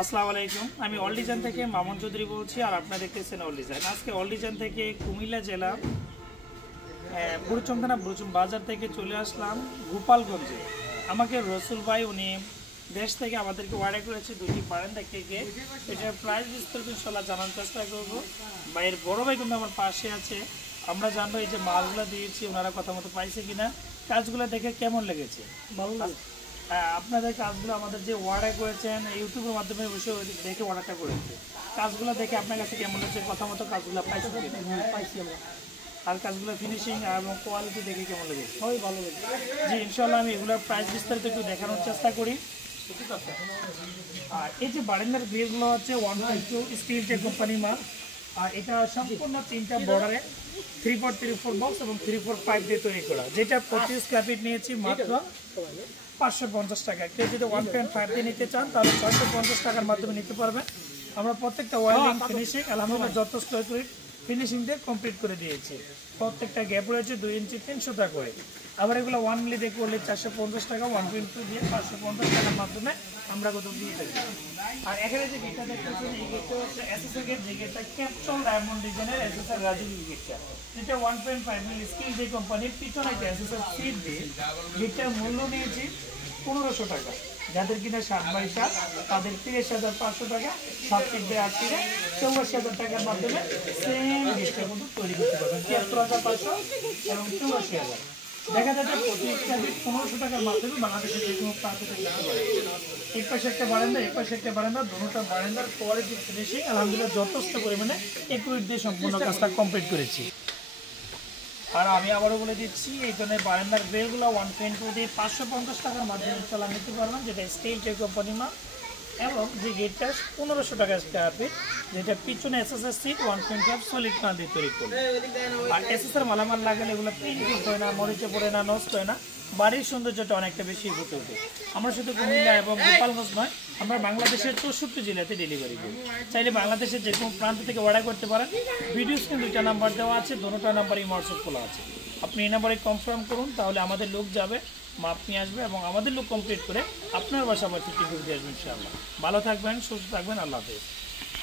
আসসালামু আলাইকুম। আমি অল ডিজাইন থেকে মামুন চৌধুরী বলছি, আর আপনারা দেখতেছেন অল ডিজাইন। আজকে অল ডিজাইন থেকে কুমিল্লা জেলা বুড়ুচং থানা বুড়ুচং বাজার থেকে চলে আসলাম গোপালগঞ্জে। আমাকে রসুল ভাই উনি দেশ থেকে আমাদেরকে অর্ডার করেছে দুটি বারান্দা কেকে। এটার প্রাইস বিস্তারিত ইনশাল্লাহ জানার চেষ্টা করবো। ভাইয়ের বড় ভাই কিন্তু আমার পাশে আছে, আমরা জানবো এই যে মালগুলো দিয়েছি ওনারা কথা মতো পাইছে কিনা, কাজগুলো দেখে কেমন লেগেছে। ভালো আপনাদের কাজগুলো আমাদের যে অর্ডার করেছেন ইউটিউবের মাধ্যমে বসে দেখে অর্ডারটা করেছে, কাজগুলো দেখে আপনার কাছে কেমন হচ্ছে, কথা মতো কাজগুলো পাইছি আমরা, আর কাজগুলো ফিনিশিং এবং কোয়ালিটি দেখে কেমন লেগেছে? সবই ভালো লেগেছে জি। ইনশাল্লাহ আমি এগুলোর প্রাইস বিস্তারিত একটু দেখানোর চেষ্টা করি। আর এই যে বারান্দার গ্রিলগুলো হচ্ছে 1.2 স্টিল টেক কোম্পানি মাল। আর এটা সম্পূর্ণ 3টা বর্ডারে 3/4 বক্স এবং 3/5 দিয়ে তৈরি করা, যেটা 25 স্কয়ার ফিট নিয়েছি মাত্র 550 টাকা। কেউ যদি 1.5 দিয়ে নিতে চান তাহলে 650 টাকার মাধ্যমে নিতে পারবেন। আমরা প্রত্যেকটা ওয়েল্ডিং ফিনিশিং আলহামদুলিল্লাহ যথেষ্ট করে ফিনিশিং দিয়ে কমপ্লিট করে দিয়েছি। প্রত্যেকটা গ্যাপ রয়েছে 2 ইঞ্চি 300 টাকা করে। আবার এগুলো 1 মিলি দিয়ে করলে 450 টাকা, 1.2 দিয়ে 550 টাকার মাধ্যমে আমরা কত দিয়ে থাকি। আর এখানে যে গেটটা দেখতেছেন এই গেটটা হচ্ছে এসএসএর গেট, যে গেটটা ক্যাপসুল ডায়মন্ড ডিজাইনের এসএসএর রাজুরি গেটটা। এটা 1.5 মিলি স্কিল যে কোম্পানির পিছনে একটা এসএসএর সিট দিয়ে গেটটার মূল্য নিয়েছি 1500 টাকা। যাদের কিনা 7x7 তাদের 30,500 টাকা, 7 ফিট বাই 8 ফিটে 84,000 টাকার মাধ্যমে সেম গেটটা কিন্তু তৈরি করতে পারবেন। 73,500 এবং 84,000। দেখা যাচ্ছে প্রতি স্কয়ার ফিট 1500 টাকার মাধ্যমে বাংলাদেশের যে কোনো প্রান্ত থেকে নিতে পারে। এক পাশে একটা বারান্দা, এক পাশে একটা বারান্দা, দুটোটা বারান্দার কোয়ালিটি ফিনিশিং আলহামদুলিল্লাহ যথেষ্ট পরিমাণে একুরেট দিয়ে সম্পূর্ণ কাজটা কমপ্লিট করেছি। আর আমি আবারও বলে দিচ্ছি এই ধরনের বারান্দার গ্রিলগুলো 1.2 দিয়ে 550 টাকার মাধ্যমে চালা নিতে পারবেন, যেটা স্টিল টেক কোম্পানি মাল। এবং যে গেটটা 1500 টাকা স্কয়ার ফিট, যেটা পিছনে এসএসএর সিট 1.5 সলিড মাল দিয়ে তৈরি করবে। আর এসএসএর মালামাল লাগালে এগুলো প্রিন্ট হয় না, মরিচে পড়ে না, নষ্ট হয় না, বাড়ির সৌন্দর্যটা অনেকটা বেশি ফুটে ওঠে। আমরা শুধু কুমিল্লা এবং গোপালগঞ্জ নয়, আমরা বাংলাদেশের 64 জেলাতে ডেলিভারি করি। চাইলে বাংলাদেশের যে কোনো প্রান্ত থেকে অর্ডার করতে পারেন। ভিডিও স্ক্রিনে 2টা নাম্বার দেওয়া আছে, দুটোটা নাম্বারই হোয়াটসঅ্যাপ খোলা আছে। আপনি এই নাম্বারে কনফার্ম করুন, তাহলে আমাদের লোক যাবে, মাপ নিয়ে আসবে এবং আমাদের লোক কমপ্লিট করে আপনার বাসা আবার ফিটিং করে দিয়ে আসবে ইনশাআল্লাহ। ভালো থাকবেন, সুস্থ থাকবেন, আল্লাহ হাফেজ।